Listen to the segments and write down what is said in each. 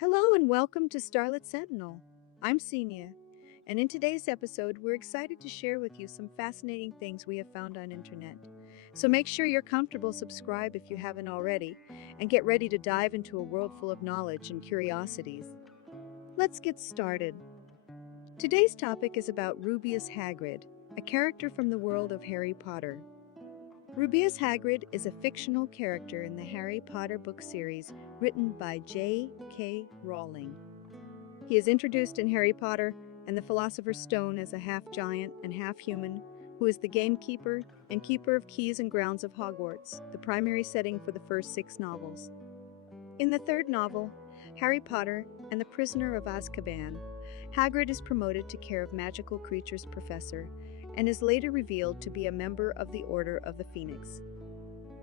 Hello and welcome to Starlit Sentinel. I'm Senia, and in today's episode, we're excited to share with you some fascinating things we have found on internet. So make sure you're comfortable, subscribe if you haven't already, and get ready to dive into a world full of knowledge and curiosities. Let's get started. Today's topic is about Rubeus Hagrid, a character from the world of Harry Potter. Rubeus Hagrid is a fictional character in the Harry Potter book series written by J.K. Rowling. He is introduced in Harry Potter and the Philosopher's Stone as a half-giant and half-human who is the gamekeeper and keeper of keys and grounds of Hogwarts, the primary setting for the first 6 novels. In the third novel, Harry Potter and the Prisoner of Azkaban, Hagrid is promoted to Care of Magical Creatures Professor and is later revealed to be a member of the Order of the Phoenix.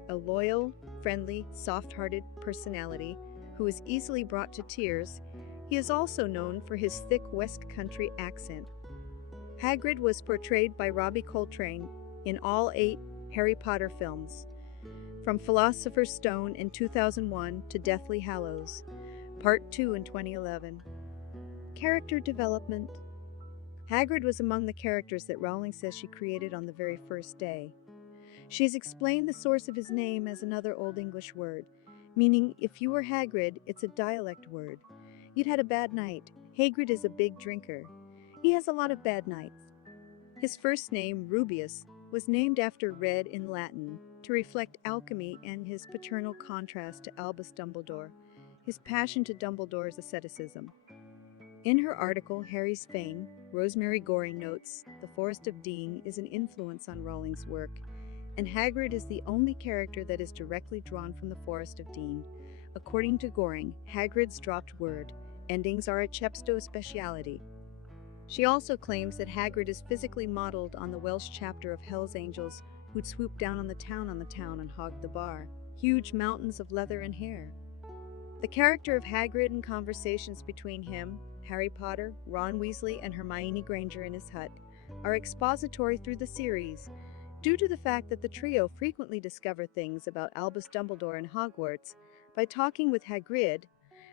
A loyal, friendly, soft-hearted personality who is easily brought to tears, he is also known for his thick West Country accent. Hagrid was portrayed by Robbie Coltrane in all 8 Harry Potter films, from Philosopher's Stone in 2001 to Deathly Hallows, Part 2 in 2011. Character development. Hagrid was among the characters that Rowling says she created on the very first day. She has explained the source of his name as another Old English word, meaning if you were Hagrid, it's a dialect word. You'd had a bad night. Hagrid is a big drinker. He has a lot of bad nights. His first name, Rubeus, was named after red in Latin to reflect alchemy and his paternal contrast to Albus Dumbledore, his passion to Dumbledore's asceticism. In her article, Harry's Fame, Rosemary Goring notes, The Forest of Dean is an influence on Rowling's work, and Hagrid is the only character that is directly drawn from the Forest of Dean. According to Goring, Hagrid's dropped word endings are a Chepstow speciality. She also claims that Hagrid is physically modeled on the Welsh chapter of Hell's Angels who'd swoop down on the town and hog the bar, huge mountains of leather and hair. The character of Hagrid and conversations between him, Harry Potter, Ron Weasley, and Hermione Granger in his hut are expository through the series, due to the fact that the trio frequently discover things about Albus Dumbledore and Hogwarts by talking with Hagrid,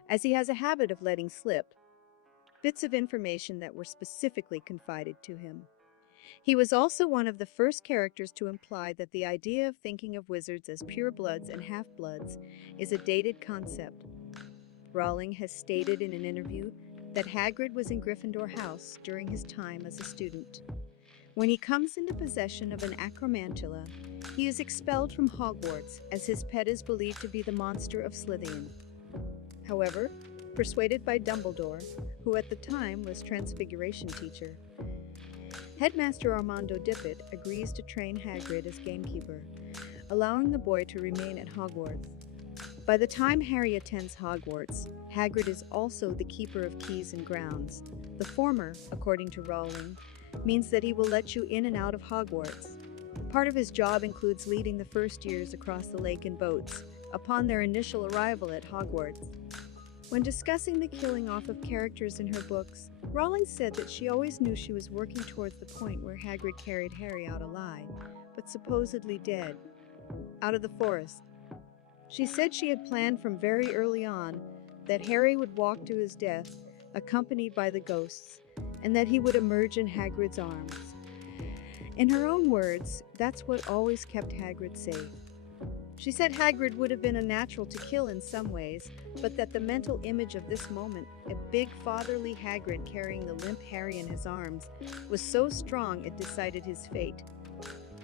as he has a habit of letting slip bits of information that were specifically confided to him. He was also one of the first characters to imply that the idea of thinking of wizards as purebloods and half-bloods is a dated concept. Rowling has stated in an interview that Hagrid was in Gryffindor House during his time as a student. When he comes into possession of an acromantula, he is expelled from Hogwarts as his pet is believed to be the monster of Slytherin. However, persuaded by Dumbledore, who at the time was Transfiguration teacher, Headmaster Armando Dippet agrees to train Hagrid as gamekeeper, allowing the boy to remain at Hogwarts. By the time Harry attends Hogwarts, Hagrid is also the keeper of keys and grounds. The former, according to Rowling, means that he will let you in and out of Hogwarts. Part of his job includes leading the first years across the lake in boats, upon their initial arrival at Hogwarts. When discussing the killing off of characters in her books, Rowling said that she always knew she was working towards the point where Hagrid carried Harry out alive, but supposedly dead, out of the forest. She said she had planned from very early on that Harry would walk to his death, accompanied by the ghosts, and that he would emerge in Hagrid's arms. In her own words, that's what always kept Hagrid safe. She said Hagrid would have been a natural to kill in some ways, but that the mental image of this moment, a big fatherly Hagrid carrying the limp Harry in his arms, was so strong it decided his fate.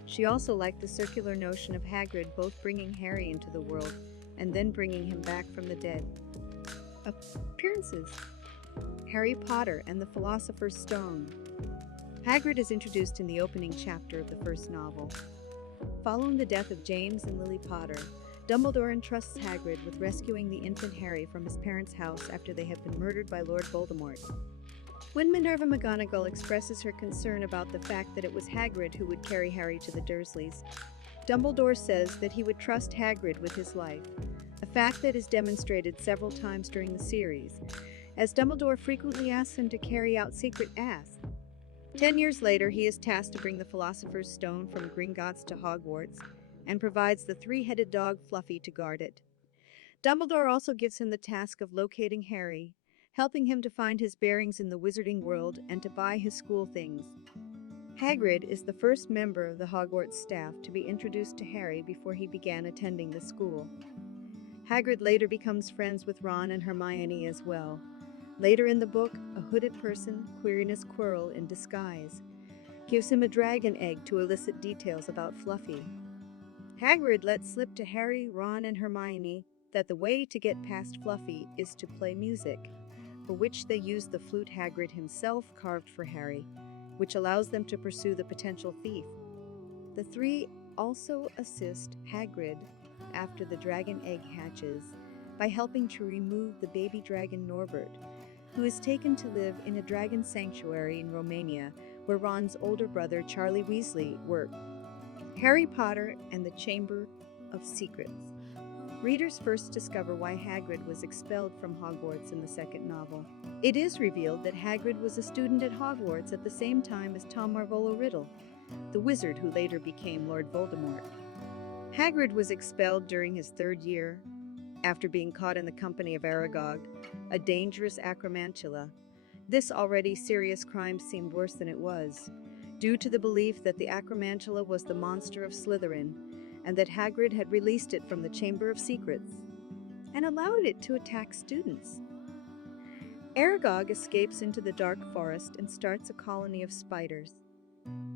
She also liked the circular notion of Hagrid both bringing Harry into the world and then bringing him back from the dead. Appearances: Harry Potter and the Philosopher's Stone. Hagrid is introduced in the opening chapter of the first novel. Following the death of James and Lily Potter, Dumbledore entrusts Hagrid with rescuing the infant Harry from his parents' house after they have been murdered by Lord Voldemort. When Minerva McGonagall expresses her concern about the fact that it was Hagrid who would carry Harry to the Dursleys, Dumbledore says that he would trust Hagrid with his life, a fact that is demonstrated several times during the series, as Dumbledore frequently asks him to carry out secret tasks. 10 years later, he is tasked to bring the Philosopher's Stone from Gringotts to Hogwarts, and provides the 3-headed dog Fluffy to guard it. Dumbledore also gives him the task of locating Harry, helping him to find his bearings in the wizarding world and to buy his school things. Hagrid is the first member of the Hogwarts staff to be introduced to Harry before he began attending the school. Hagrid later becomes friends with Ron and Hermione as well. Later in the book, a hooded person, Quirinius Quirrell in disguise, gives him a dragon egg to elicit details about Fluffy. Hagrid lets slip to Harry, Ron, and Hermione that the way to get past Fluffy is to play music, for which they use the flute Hagrid himself carved for Harry, which allows them to pursue the potential thief. The three also assist Hagrid after the dragon egg hatches by helping to remove the baby dragon Norbert, who is taken to live in a dragon sanctuary in Romania, where Ron's older brother Charlie Weasley worked. Harry Potter and the Chamber of Secrets. Readers first discover why Hagrid was expelled from Hogwarts in the second novel. It is revealed that Hagrid was a student at Hogwarts at the same time as Tom Marvolo Riddle, the wizard who later became Lord Voldemort. Hagrid was expelled during his third year, after being caught in the company of Aragog, a dangerous acromantula. This already serious crime seemed worse than it was, due to the belief that the acromantula was the monster of Slytherin, and that Hagrid had released it from the Chamber of Secrets and allowed it to attack students. Aragog escapes into the dark forest and starts a colony of spiders.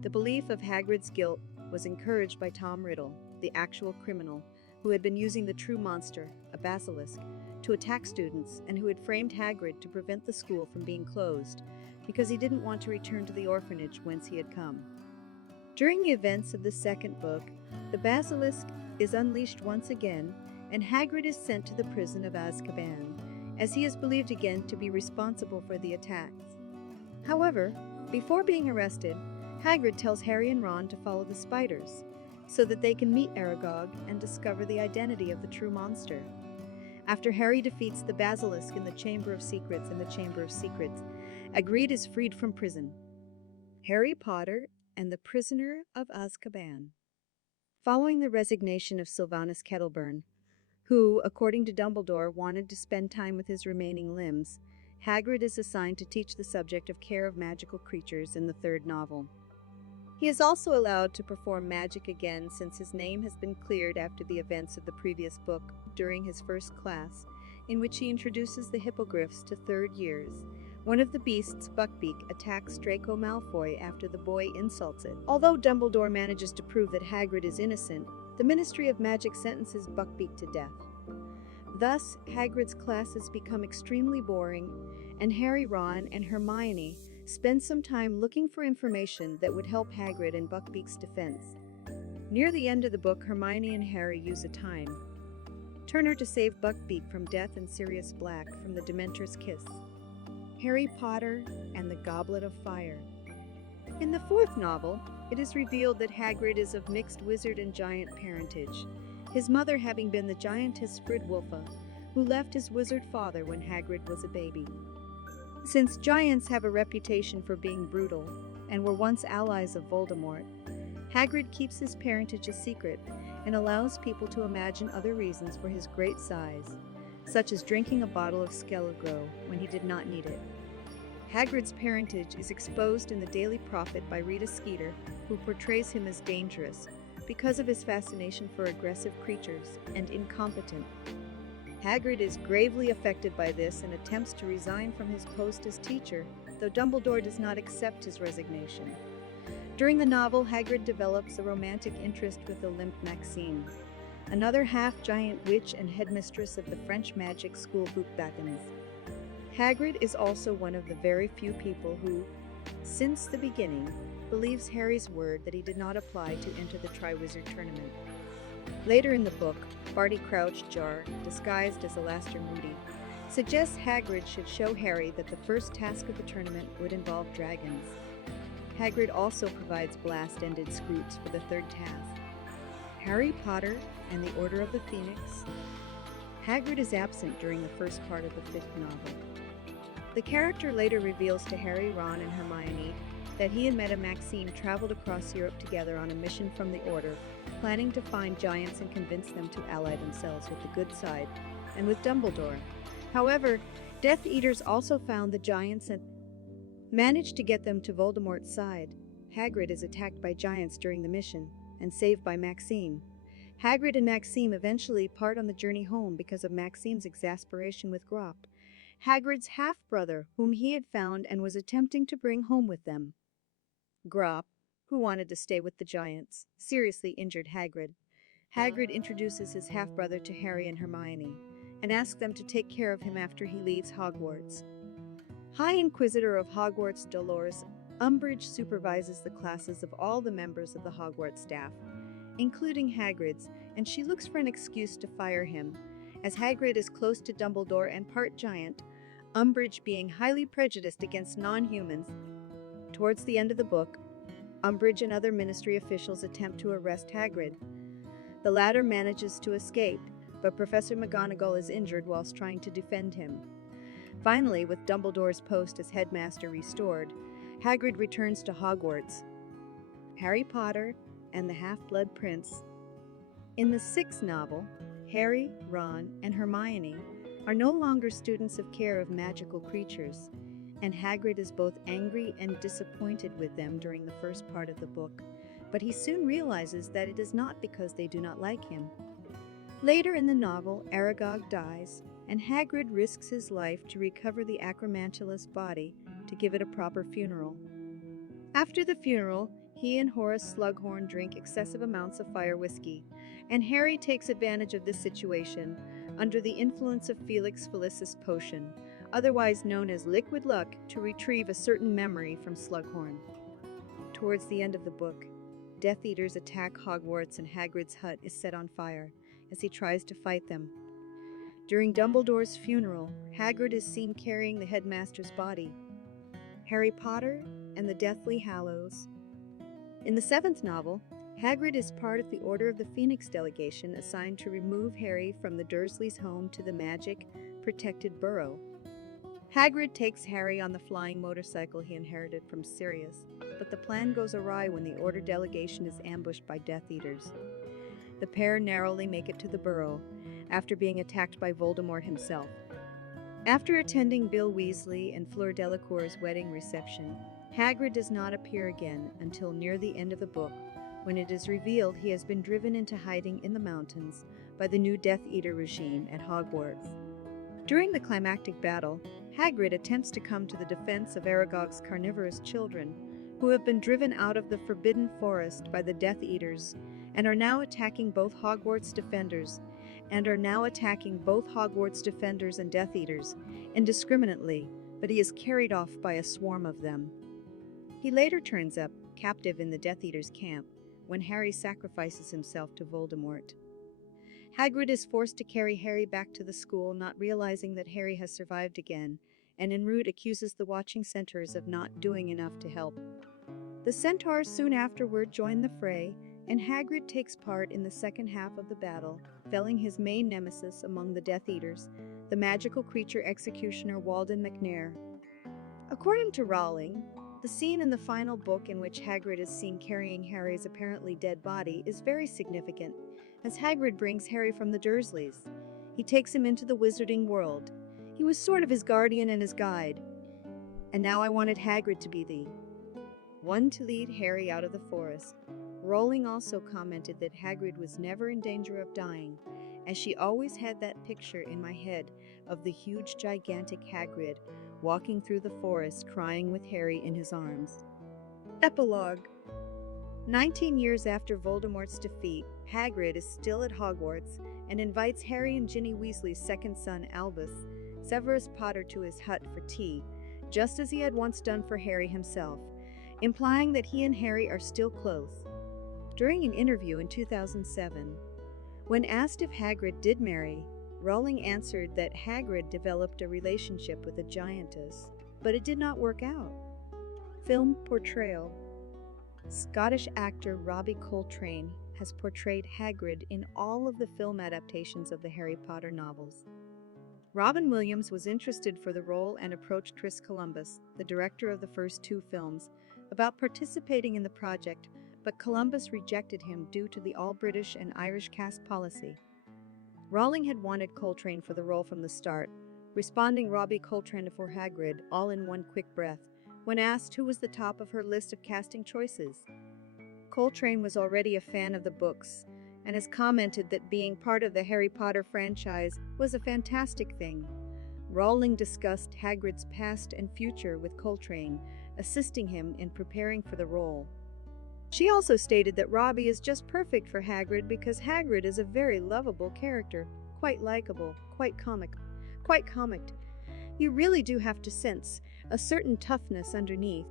The belief of Hagrid's guilt was encouraged by Tom Riddle, the actual criminal, who had been using the true monster, a basilisk, to attack students and who had framed Hagrid to prevent the school from being closed because he didn't want to return to the orphanage whence he had come. During the events of the second book, the basilisk is unleashed once again, and Hagrid is sent to the prison of Azkaban, as he is believed again to be responsible for the attacks. However, before being arrested, Hagrid tells Harry and Ron to follow the spiders, so that they can meet Aragog and discover the identity of the true monster. After Harry defeats the basilisk in the Chamber of Secrets Hagrid is freed from prison. Harry Potter and the Prisoner of Azkaban. Following the resignation of Sylvanus Kettleburn, who, according to Dumbledore, wanted to spend time with his remaining limbs, Hagrid is assigned to teach the subject of care of magical creatures in the third novel. He is also allowed to perform magic again since his name has been cleared after the events of the previous book during his first class, in which he introduces the hippogriffs to third years. One of the beasts, Buckbeak, attacks Draco Malfoy after the boy insults it. Although Dumbledore manages to prove that Hagrid is innocent, the Ministry of Magic sentences Buckbeak to death. Thus, Hagrid's classes become extremely boring, and Harry, Ron, and Hermione spend some time looking for information that would help Hagrid in Buckbeak's defense. Near the end of the book, Hermione and Harry use a time turner to save Buckbeak from death and Sirius Black from the Dementor's kiss. Harry Potter and the Goblet of Fire. In the fourth novel, it is revealed that Hagrid is of mixed wizard and giant parentage, his mother having been the giantess Fridwulfa, who left his wizard father when Hagrid was a baby. Since giants have a reputation for being brutal and were once allies of Voldemort, Hagrid keeps his parentage a secret and allows people to imagine other reasons for his great size, such as drinking a bottle of Skelligro when he did not need it. Hagrid's parentage is exposed in the Daily Prophet by Rita Skeeter, who portrays him as dangerous because of his fascination for aggressive creatures and incompetent. Hagrid is gravely affected by this and attempts to resign from his post as teacher, though Dumbledore does not accept his resignation. During the novel, Hagrid develops a romantic interest with Olympe Maxime, another half-giant witch and headmistress of the French magic school Bookbakins. Hagrid is also one of the very few people who, since the beginning, believes Harry's word that he did not apply to enter the Triwizard Tournament. Later in the book, Barty Crouch Jar, disguised as Alastair Moody, suggests Hagrid should show Harry that the first task of the tournament would involve dragons. Hagrid also provides blast-ended Scroots for the third task. Harry Potter and the Order of the Phoenix. Hagrid is absent during the first part of the fifth novel. The character later reveals to Harry, Ron, and Hermione that he and Madame Maxime traveled across Europe together on a mission from the Order, planning to find giants and convince them to ally themselves with the good side. and with Dumbledore. However, Death Eaters also found the giants and managed to get them to Voldemort's side. Hagrid is attacked by giants during the mission and saved by Maxime. Hagrid and Maxime eventually part on the journey home because of Maxime's exasperation with Grop, Hagrid's half-brother whom he had found and was attempting to bring home with them. Grop, who wanted to stay with the giants, seriously injured Hagrid. Hagrid introduces his half-brother to Harry and Hermione and asks them to take care of him after he leaves Hogwarts. High Inquisitor of Hogwarts Dolores Umbridge supervises the classes of all the members of the Hogwarts staff, including Hagrid's, and she looks for an excuse to fire him. As Hagrid is close to Dumbledore and part giant, Umbridge being highly prejudiced against non-humans. Towards the end of the book, Umbridge and other ministry officials attempt to arrest Hagrid. The latter manages to escape, but Professor McGonagall is injured whilst trying to defend him. Finally, with Dumbledore's post as headmaster restored, Hagrid returns to Hogwarts. Harry Potter and the Half-Blood Prince. In the sixth novel, Harry, Ron, and Hermione are no longer students of care of magical creatures, and Hagrid is both angry and disappointed with them during the first part of the book, but he soon realizes that it is not because they do not like him. Later in the novel, Aragog dies, and Hagrid risks his life to recover the Acromantulus body to give it a proper funeral. After the funeral, he and Horace Slughorn drink excessive amounts of fire whiskey, and Harry takes advantage of this situation under the influence of Felix Felicis potion, otherwise known as liquid luck, to retrieve a certain memory from Slughorn. Towards the end of the book, Death Eaters attack Hogwarts and Hagrid's hut is set on fire as he tries to fight them. During Dumbledore's funeral, Hagrid is seen carrying the headmaster's body. Harry Potter and the Deathly Hallows. In the seventh novel, Hagrid is part of the Order of the Phoenix delegation assigned to remove Harry from the Dursleys' home to the magic-protected burrow. Hagrid takes Harry on the flying motorcycle he inherited from Sirius, but the plan goes awry when the Order delegation is ambushed by Death Eaters. The pair narrowly make it to the burrow, after being attacked by Voldemort himself. After attending Bill Weasley and Fleur Delacour's wedding reception, Hagrid does not appear again until near the end of the book, when it is revealed he has been driven into hiding in the mountains by the new Death Eater regime at Hogwarts. During the climactic battle, Hagrid attempts to come to the defense of Aragog's carnivorous children, who have been driven out of the Forbidden Forest by the Death Eaters and are now attacking both Hogwarts defenders and Death Eaters indiscriminately, but he is carried off by a swarm of them. He later turns up, captive in the Death Eaters' camp, when Harry sacrifices himself to Voldemort. Hagrid is forced to carry Harry back to the school, not realizing that Harry has survived again, and en route accuses the watching centaurs of not doing enough to help. The centaurs soon afterward join the fray, and Hagrid takes part in the second half of the battle, felling his main nemesis among the Death Eaters, the magical creature executioner Walden McNair. According to Rowling, the scene in the final book in which Hagrid is seen carrying Harry's apparently dead body is very significant, as Hagrid brings Harry from the Dursleys. He takes him into the wizarding world. He was sort of his guardian and his guide. And now I wanted Hagrid to be the one to lead Harry out of the forest. Rowling also commented that Hagrid was never in danger of dying, as she always had that picture in my head of the huge, gigantic Hagrid walking through the forest crying with Harry in his arms. Epilogue. 19 years after Voldemort's defeat, Hagrid is still at Hogwarts and invites Harry and Ginny Weasley's second son, Albus Severus Potter, to his hut for tea, just as he had once done for Harry himself, implying that he and Harry are still close. During an interview in 2007, when asked if Hagrid did marry, Rowling answered that Hagrid developed a relationship with a giantess, but it did not work out. Film portrayal. Scottish actor Robbie Coltrane has portrayed Hagrid in all of the film adaptations of the Harry Potter novels. Robin Williams was interested for the role and approached Chris Columbus, the director of the first two films, about participating in the project, but Columbus rejected him due to the all-British and Irish cast policy. Rowling had wanted Coltrane for the role from the start, responding Robbie Coltrane for Hagrid all in one quick breath when asked who was the top of her list of casting choices. Coltrane was already a fan of the books and has commented that being part of the Harry Potter franchise was a fantastic thing. Rowling discussed Hagrid's past and future with Coltrane, assisting him in preparing for the role. She also stated that Robbie is just perfect for Hagrid because Hagrid is a very lovable character, quite likable, quite comic. You really do have to sense a certain toughness underneath.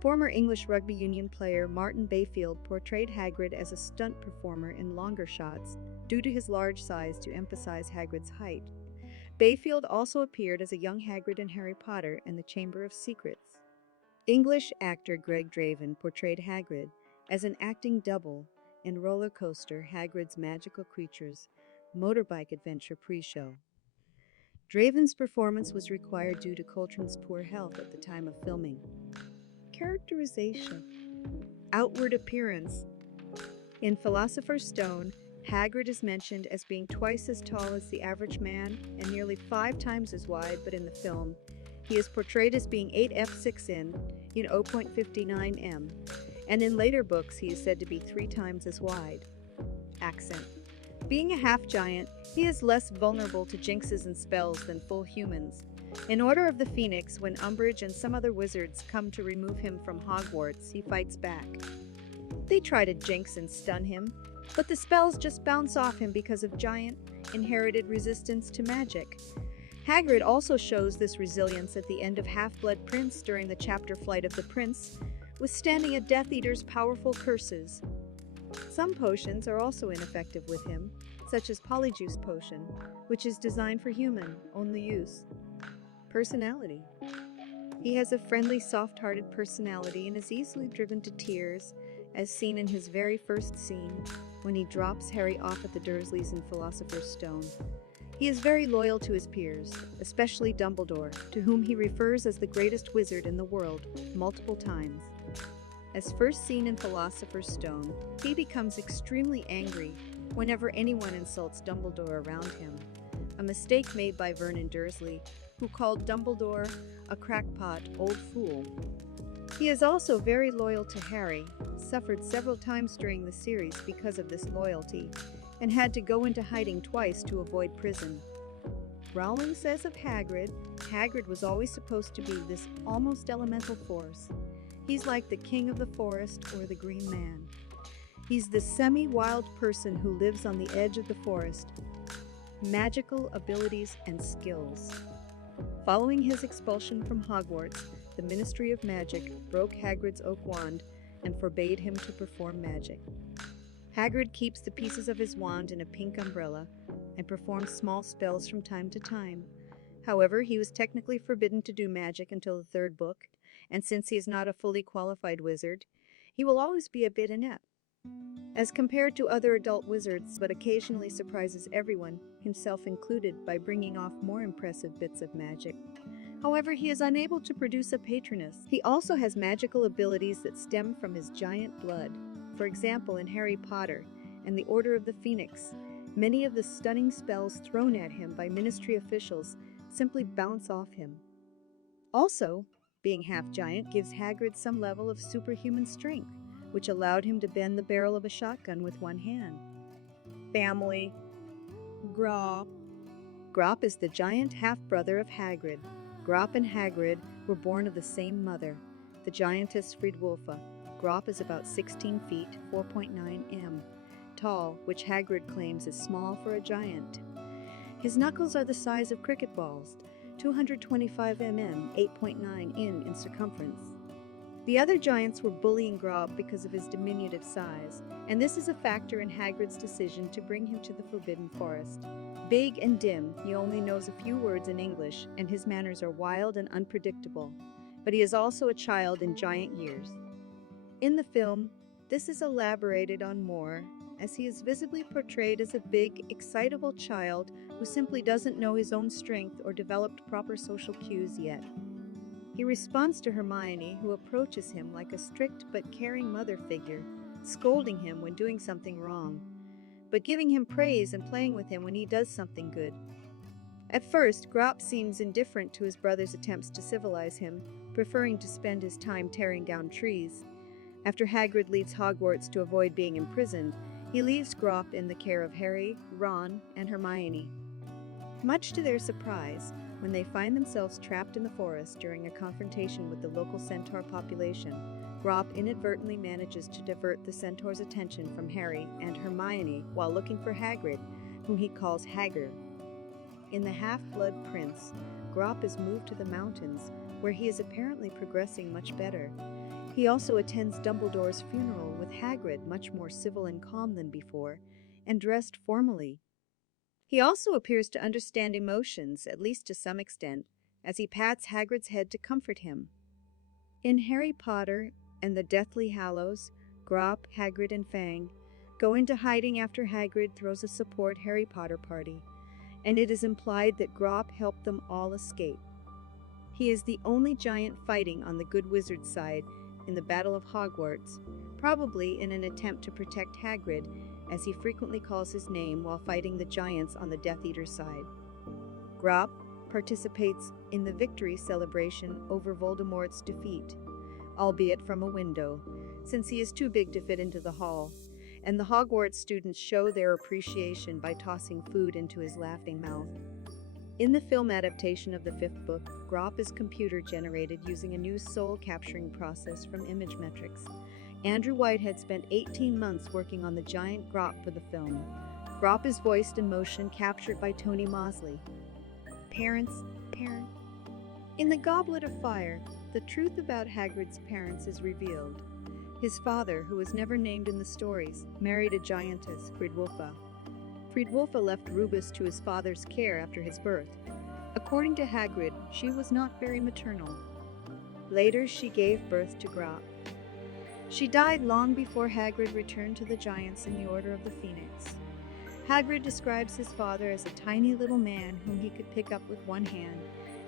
Former English rugby union player Martin Bayfield portrayed Hagrid as a stunt performer in longer shots due to his large size to emphasize Hagrid's height. Bayfield also appeared as a young Hagrid in Harry Potter and the Chamber of Secrets. English actor Greg Draven portrayed Hagrid as an acting double in Roller Coaster Hagrid's Magical Creatures motorbike adventure pre-show. Draven's performance was required due to Coltrane's poor health at the time of filming. Characterization. Outward appearance. In Philosopher's Stone, Hagrid is mentioned as being twice as tall as the average man and nearly 5 times as wide, but in the film, he is portrayed as being 8'6" in 0.59 m, and in later books he is said to be 3 times as wide. Accent. Being a half-giant, he is less vulnerable to jinxes and spells than full humans. In Order of the Phoenix, when Umbridge and some other wizards come to remove him from Hogwarts, he fights back. They try to jinx and stun him, but the spells just bounce off him because of giant, inherited resistance to magic. Hagrid also shows this resilience at the end of Half-Blood Prince during the chapter Flight of the Prince, withstanding a Death Eater's powerful curses. Some potions are also ineffective with him, such as Polyjuice Potion, which is designed for human-only use. Personality. He has a friendly, soft-hearted personality and is easily driven to tears, as seen in his very first scene, when he drops Harry off at the Dursleys in Philosopher's Stone. He is very loyal to his peers, especially Dumbledore, to whom he refers as the greatest wizard in the world, multiple times. As first seen in Philosopher's Stone, he becomes extremely angry whenever anyone insults Dumbledore around him, a mistake made by Vernon Dursley, who called Dumbledore a crackpot old fool. He is also very loyal to Harry, suffered several times during the series because of this loyalty, and had to go into hiding twice to avoid prison. Rowling says of Hagrid, Hagrid was always supposed to be this almost elemental force. He's like the king of the forest or the Green Man. He's the semi-wild person who lives on the edge of the forest. Magical abilities and skills. Following his expulsion from Hogwarts, the Ministry of Magic broke Hagrid's oak wand and forbade him to perform magic. Hagrid keeps the pieces of his wand in a pink umbrella and performs small spells from time to time. However, he was technically forbidden to do magic until the 3rd book, and since he is not a fully qualified wizard, he will always be a bit inept. As compared to other adult wizards, but occasionally surprises everyone, himself included, by bringing off more impressive bits of magic. However, he is unable to produce a Patronus. He also has magical abilities that stem from his giant blood. For example, in Harry Potter and the Order of the Phoenix, many of the stunning spells thrown at him by Ministry officials simply bounce off him. Also, being half-giant gives Hagrid some level of superhuman strength, which allowed him to bend the barrel of a shotgun with one hand. Family. Grop. Grop is the giant half-brother of Hagrid. Grop and Hagrid were born of the same mother, the giantess Fridwulfa. Grop is about 16 feet, 4.9 m, tall, which Hagrid claims is small for a giant. His knuckles are the size of cricket balls, 225 mm, 8.9 in circumference. The other giants were bullying Grop because of his diminutive size, and this is a factor in Hagrid's decision to bring him to the Forbidden Forest. Big and dim, he only knows a few words in English, and his manners are wild and unpredictable, but he is also a child in giant years. In the film, this is elaborated on more, as he is visibly portrayed as a big, excitable child who simply doesn't know his own strength or developed proper social cues yet. He responds to Hermione, who approaches him like a strict but caring mother figure, scolding him when doing something wrong. but giving him praise and playing with him when he does something good. At first, Grop seems indifferent to his brother's attempts to civilize him, preferring to spend his time tearing down trees. After Hagrid leaves Hogwarts to avoid being imprisoned, he leaves Grop in the care of Harry, Ron, and Hermione. Much to their surprise, when they find themselves trapped in the forest during a confrontation with the local centaur population, Grop inadvertently manages to divert the centaur's attention from Harry and Hermione while looking for Hagrid, whom he calls Hagrid. In The Half-Blood Prince, Grop is moved to the mountains, where he is apparently progressing much better. He also attends Dumbledore's funeral with Hagrid, much more civil and calm than before, and dressed formally. He also appears to understand emotions, at least to some extent, as he pats Hagrid's head to comfort him. In Harry Potter and the Deathly Hallows, Grop, Hagrid, and Fang go into hiding after Hagrid throws a support Harry Potter party, and it is implied that Grop helped them all escape. He is the only giant fighting on the Good Wizard's side in the Battle of Hogwarts, probably in an attempt to protect Hagrid, as he frequently calls his name while fighting the giants on the Death Eater's side. Grop participates in the victory celebration over Voldemort's defeat, albeit from a window, since he is too big to fit into the hall, and the Hogwarts students show their appreciation by tossing food into his laughing mouth. In the film adaptation of the fifth book, Grop is computer-generated using a new soul-capturing process from Imagemetrics. Andrew Whitehead spent 18 months working on the giant Grop for the film. Grop is voiced in motion captured by Tony Mosley. Parent. In The Goblet of Fire, the truth about Hagrid's parents is revealed. His father, who was never named in the stories, married a giantess, Fridwulfa. Fridwulfa left Rubeus to his father's care after his birth. According to Hagrid, she was not very maternal. Later, she gave birth to Grop. She died long before Hagrid returned to the giants in the Order of the Phoenix. Hagrid describes his father as a tiny little man whom he could pick up with one hand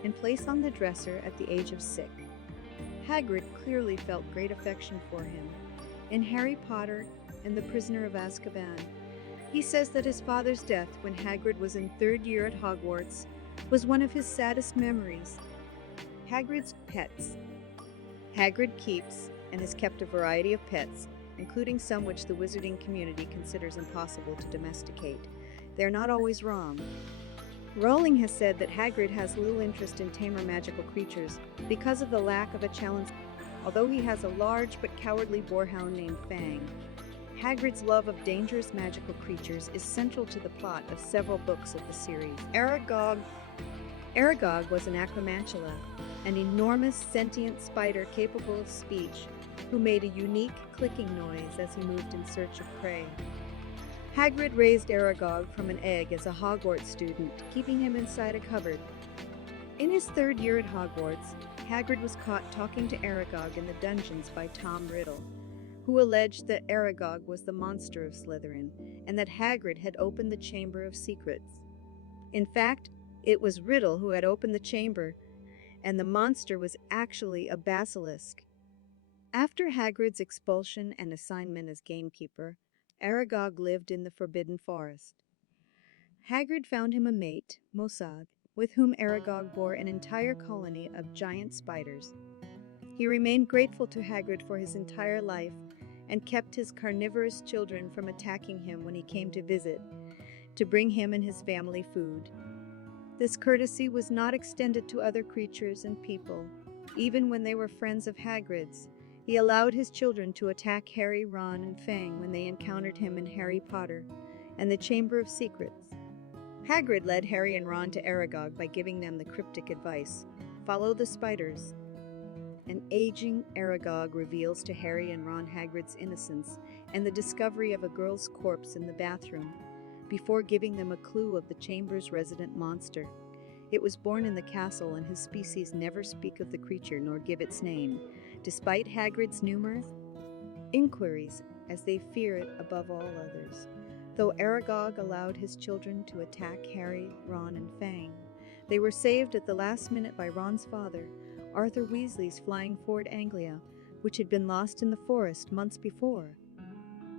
and place on the dresser at the age of 6. Hagrid clearly felt great affection for him. In Harry Potter and the Prisoner of Azkaban, he says that his father's death when Hagrid was in 3rd year at Hogwarts was one of his saddest memories. Hagrid's pets. Hagrid keeps and has kept a variety of pets, including some which the wizarding community considers impossible to domesticate. They're not always wrong. Rowling has said that Hagrid has little interest in tamer magical creatures because of the lack of a challenge, although he has a large but cowardly boarhound named Fang. Hagrid's love of dangerous magical creatures is central to the plot of several books of the series. Aragog was an acromantula, an enormous sentient spider capable of speech, who made a unique clicking noise as he moved in search of prey. Hagrid raised Aragog from an egg as a Hogwarts student, keeping him inside a cupboard. In his 3rd year at Hogwarts, Hagrid was caught talking to Aragog in the dungeons by Tom Riddle, who alleged that Aragog was the monster of Slytherin, and that Hagrid had opened the Chamber of Secrets. In fact, it was Riddle who had opened the chamber, and the monster was actually a basilisk. After Hagrid's expulsion and assignment as gamekeeper, Aragog lived in the Forbidden Forest. Hagrid found him a mate, Mossag, with whom Aragog bore an entire colony of giant spiders. He remained grateful to Hagrid for his entire life and kept his carnivorous children from attacking him when he came to visit, to bring him and his family food. This courtesy was not extended to other creatures and people, even when they were friends of Hagrid's. He allowed his children to attack Harry, Ron, and Fang when they encountered him in Harry Potter and the Chamber of Secrets. Hagrid led Harry and Ron to Aragog by giving them the cryptic advice, "Follow the spiders." An aging Aragog reveals to Harry and Ron Hagrid's innocence and the discovery of a girl's corpse in the bathroom, before giving them a clue of the chamber's resident monster. It was born in the castle, and his species never speak of the creature nor give its name, despite Hagrid's numerous inquiries, as they fear it above all others. Though Aragog allowed his children to attack Harry, Ron, and Fang, they were saved at the last minute by Ron's father, Arthur Weasley's flying Ford Anglia, which had been lost in the forest months before.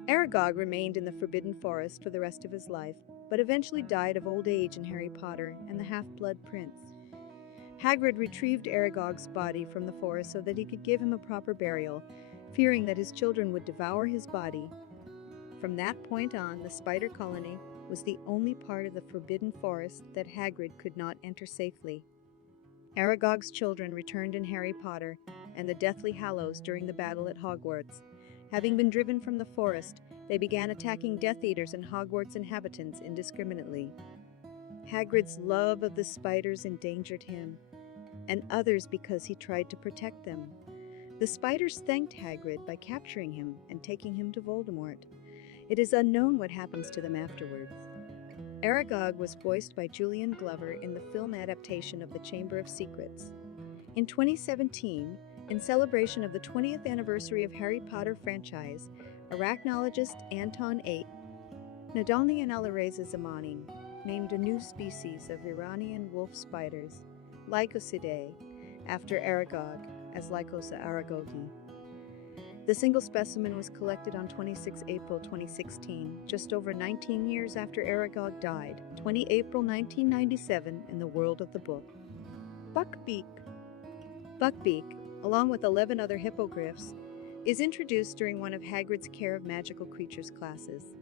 Aragog remained in the Forbidden Forest for the rest of his life, but eventually died of old age in Harry Potter and the Half-Blood Prince. Hagrid retrieved Aragog's body from the forest so that he could give him a proper burial, fearing that his children would devour his body. From that point on, the spider colony was the only part of the Forbidden Forest that Hagrid could not enter safely. Aragog's children returned in Harry Potter and the Deathly Hallows during the battle at Hogwarts. Having been driven from the forest, they began attacking Death Eaters and Hogwarts inhabitants indiscriminately. Hagrid's love of the spiders endangered him, and others because he tried to protect them. The spiders thanked Hagrid by capturing him and taking him to Voldemort. It is unknown what happens to them afterwards. Aragog was voiced by Julian Glover in the film adaptation of The Chamber of Secrets. In 2017, in celebration of the 20th anniversary of Harry Potter franchise, arachnologist Anton A. Nadolny and Alireza Zamani named a new species of Iranian wolf spiders, Lycosidae, after Aragog as Lycosa aragogi. The single specimen was collected on 26 April 2016, just over 19 years after Aragog died, 20 April 1997, in the world of the book. Buckbeak. Buckbeak, along with 11 other hippogriffs, is introduced during one of Hagrid's Care of Magical Creatures classes.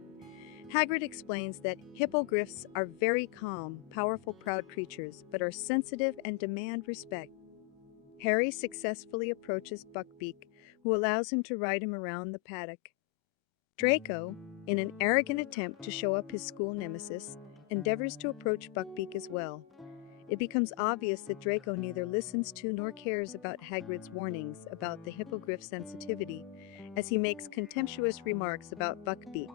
Hagrid explains that hippogriffs are very calm, powerful, proud creatures, but are sensitive and demand respect. Harry successfully approaches Buckbeak, who allows him to ride him around the paddock. Draco, in an arrogant attempt to show up his school nemesis, endeavors to approach Buckbeak as well. It becomes obvious that Draco neither listens to nor cares about Hagrid's warnings about the hippogriff's sensitivity, as he makes contemptuous remarks about Buckbeak.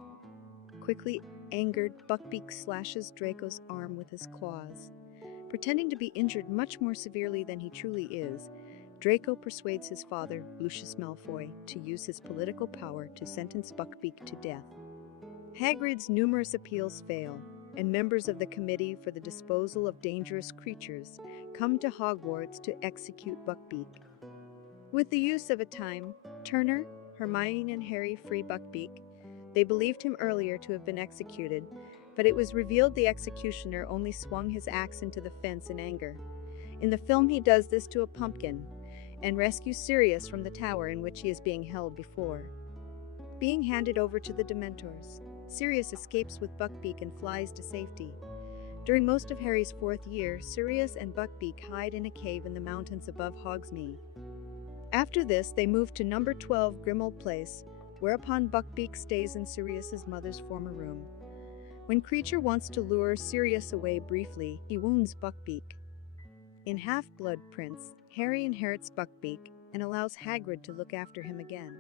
Quickly angered, Buckbeak slashes Draco's arm with his claws. Pretending to be injured much more severely than he truly is, Draco persuades his father, Lucius Malfoy, to use his political power to sentence Buckbeak to death. Hagrid's numerous appeals fail, and members of the Committee for the Disposal of Dangerous Creatures come to Hogwarts to execute Buckbeak. With the use of a time, Turner, Hermione, and Harry free Buckbeak. They believed him earlier to have been executed, but it was revealed the executioner only swung his axe into the fence in anger. In the film, he does this to a pumpkin, and rescues Sirius from the tower in which he is being held before. Being handed over to the Dementors, Sirius escapes with Buckbeak and flies to safety. During most of Harry's 4th year, Sirius and Buckbeak hide in a cave in the mountains above Hogsmeade. After this, they move to number 12 Grimmauld Place, whereupon Buckbeak stays in Sirius's mother's former room. When Kreacher wants to lure Sirius away briefly, he wounds Buckbeak. In Half-Blood Prince, Harry inherits Buckbeak and allows Hagrid to look after him again.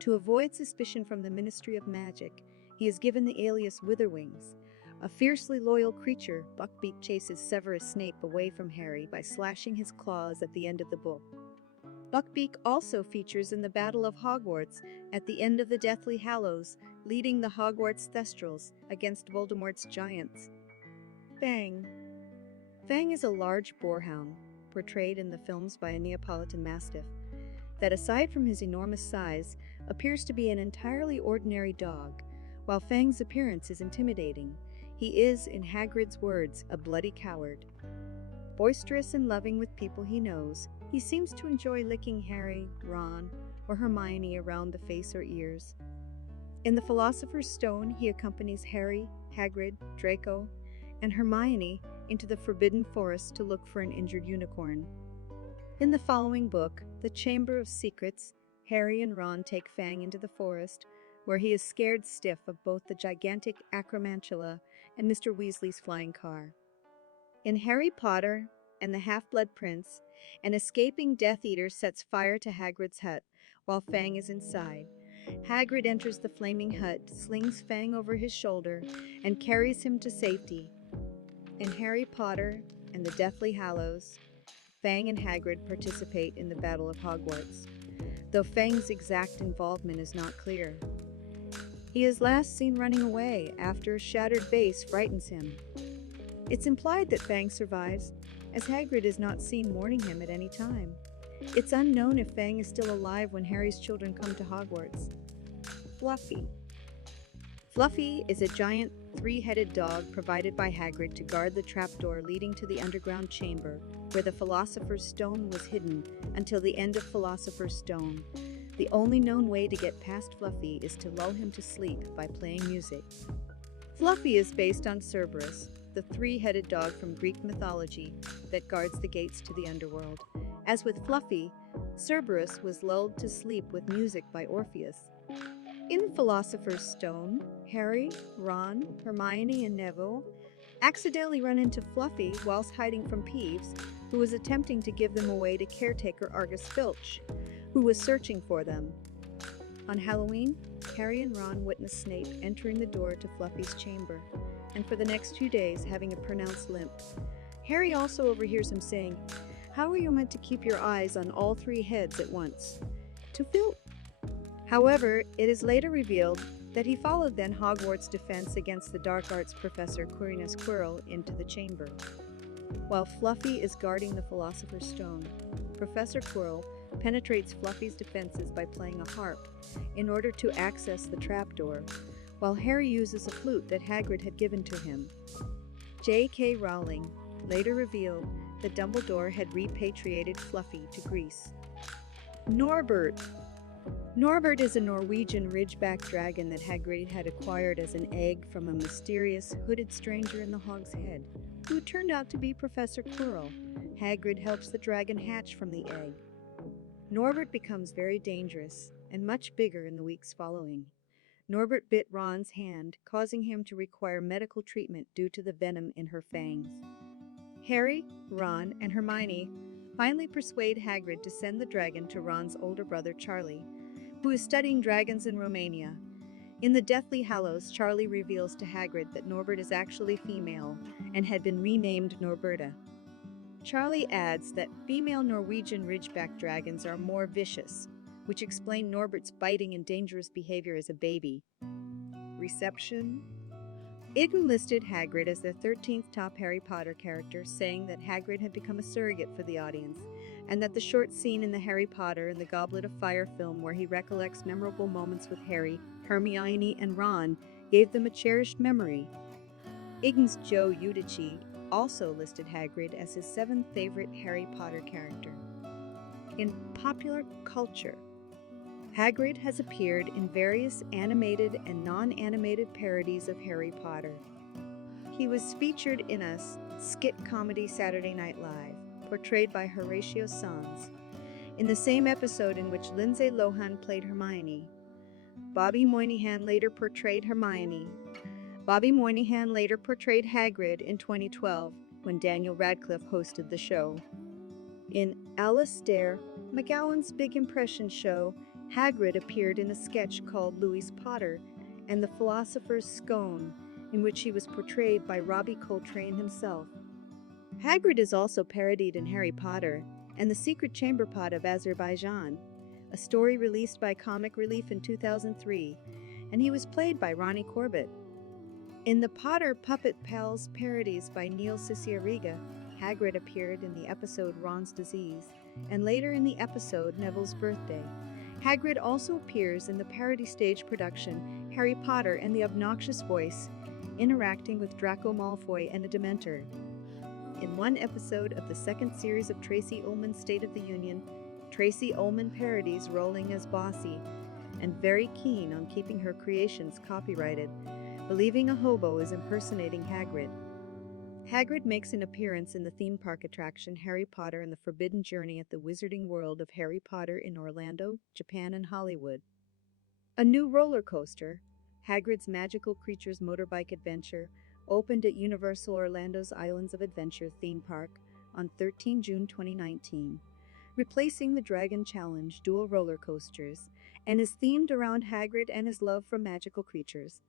To avoid suspicion from the Ministry of Magic, he is given the alias Witherwings. A fiercely loyal creature, Buckbeak chases Severus Snape away from Harry by slashing his claws at the end of the book. Buckbeak also features in the Battle of Hogwarts at the end of the Deathly Hallows, leading the Hogwarts Thestrals against Voldemort's giants. Fang. Fang is a large boarhound, portrayed in the films by a Neapolitan Mastiff, that aside from his enormous size, appears to be an entirely ordinary dog. While Fang's appearance is intimidating, he is, in Hagrid's words, a bloody coward. Boisterous and loving with people he knows, he seems to enjoy licking Harry, Ron, or Hermione around the face or ears. In the Philosopher's Stone, he accompanies Harry, Hagrid, Draco, and Hermione into the Forbidden Forest to look for an injured unicorn. In the following book, The Chamber of Secrets, Harry and Ron take Fang into the forest, where he is scared stiff of both the gigantic Acromantula and Mr. Weasley's flying car. In Harry Potter and the Half-Blood Prince, an escaping Death Eater sets fire to Hagrid's hut while Fang is inside. Hagrid enters the flaming hut, slings Fang over his shoulder, and carries him to safety. In Harry Potter and the Deathly Hallows, Fang and Hagrid participate in the Battle of Hogwarts, though Fang's exact involvement is not clear. He is last seen running away after a shattered vase frightens him. It's implied that Fang survives, as Hagrid is not seen mourning him at any time. It's unknown if Fang is still alive when Harry's children come to Hogwarts. Fluffy. Fluffy is a giant three-headed dog provided by Hagrid to guard the trapdoor leading to the underground chamber where the Philosopher's Stone was hidden until the end of Philosopher's Stone. The only known way to get past Fluffy is to lull him to sleep by playing music. Fluffy is based on Cerberus, the three-headed dog from Greek mythology that guards the gates to the underworld. As with Fluffy, Cerberus was lulled to sleep with music by Orpheus. In Philosopher's Stone, Harry, Ron, Hermione, and Neville accidentally run into Fluffy whilst hiding from Peeves, who was attempting to give them away to caretaker Argus Filch, who was searching for them. On Halloween, Harry and Ron witness Snape entering the door to Fluffy's chamber, and for the next 2 days having a pronounced limp. Harry also overhears him saying, "How are you meant to keep your eyes on all three heads at once?" To Phil. However, it is later revealed that he followed then Hogwarts' defense against the dark arts professor Quirinus Quirrell into the chamber. While Fluffy is guarding the Philosopher's Stone, Professor Quirrell penetrates Fluffy's defenses by playing a harp in order to access the trapdoor, while Harry uses a flute that Hagrid had given to him. J.K. Rowling later revealed that Dumbledore had repatriated Fluffy to Greece. Norbert. Norbert is a Norwegian ridgeback dragon that Hagrid had acquired as an egg from a mysterious, hooded stranger in the Hog's Head, who turned out to be Professor Quirrell. Hagrid helps the dragon hatch from the egg. Norbert becomes very dangerous and much bigger in the weeks following. Norbert bit Ron's hand, causing him to require medical treatment due to the venom in her fangs. Harry, Ron, and Hermione finally persuade Hagrid to send the dragon to Ron's older brother Charlie, who is studying dragons in Romania. In the Deathly Hallows, Charlie reveals to Hagrid that Norbert is actually female and had been renamed Norberta. Charlie adds that female Norwegian ridgeback dragons are more vicious, which explain Norbert's biting and dangerous behavior as a baby. Reception. Ign listed Hagrid as the 13th top Harry Potter character, saying that Hagrid had become a surrogate for the audience, and that the short scene in the Harry Potter and the Goblet of Fire film where he recollects memorable moments with Harry, Hermione, and Ron gave them a cherished memory. Ign's Joe Udici also listed Hagrid as his 7th favorite Harry Potter character. In popular culture, Hagrid has appeared in various animated and non-animated parodies of Harry Potter. He was featured in a skit comedy Saturday Night Live, portrayed by Horatio Sanz, in the same episode in which Lindsay Lohan played Hermione. Bobby Moynihan later portrayed Hermione. Bobby Moynihan later portrayed Hagrid in 2012 when Daniel Radcliffe hosted the show. In Alastair McGowan's Big Impression show, Hagrid appeared in a sketch called Louis Potter and the Philosopher's Scone, in which he was portrayed by Robbie Coltrane himself. Hagrid is also parodied in Harry Potter and the Secret Chamber Pot of Azerbaijan, a story released by Comic Relief in 2003, and he was played by Ronnie Corbett. In the Potter Puppet Pals parodies by Neil Cicierega, Hagrid appeared in the episode Ron's Disease, and later in the episode Neville's Birthday. Hagrid also appears in the parody stage production Harry Potter and the Obnoxious Voice, interacting with Draco Malfoy and a Dementor. In one episode of the second series of Tracy Ullman's State of the Union, Tracy Ullman parodies Rowling as Bossy, and very keen on keeping her creations copyrighted, believing a hobo is impersonating Hagrid. Hagrid makes an appearance in the theme park attraction Harry Potter and the Forbidden Journey at the Wizarding World of Harry Potter in Orlando, Japan, and Hollywood. A new roller coaster, Hagrid's Magical Creatures Motorbike Adventure, opened at Universal Orlando's Islands of Adventure theme park on 13 June 2019, replacing the Dragon Challenge dual roller coasters, and is themed around Hagrid and his love for magical creatures.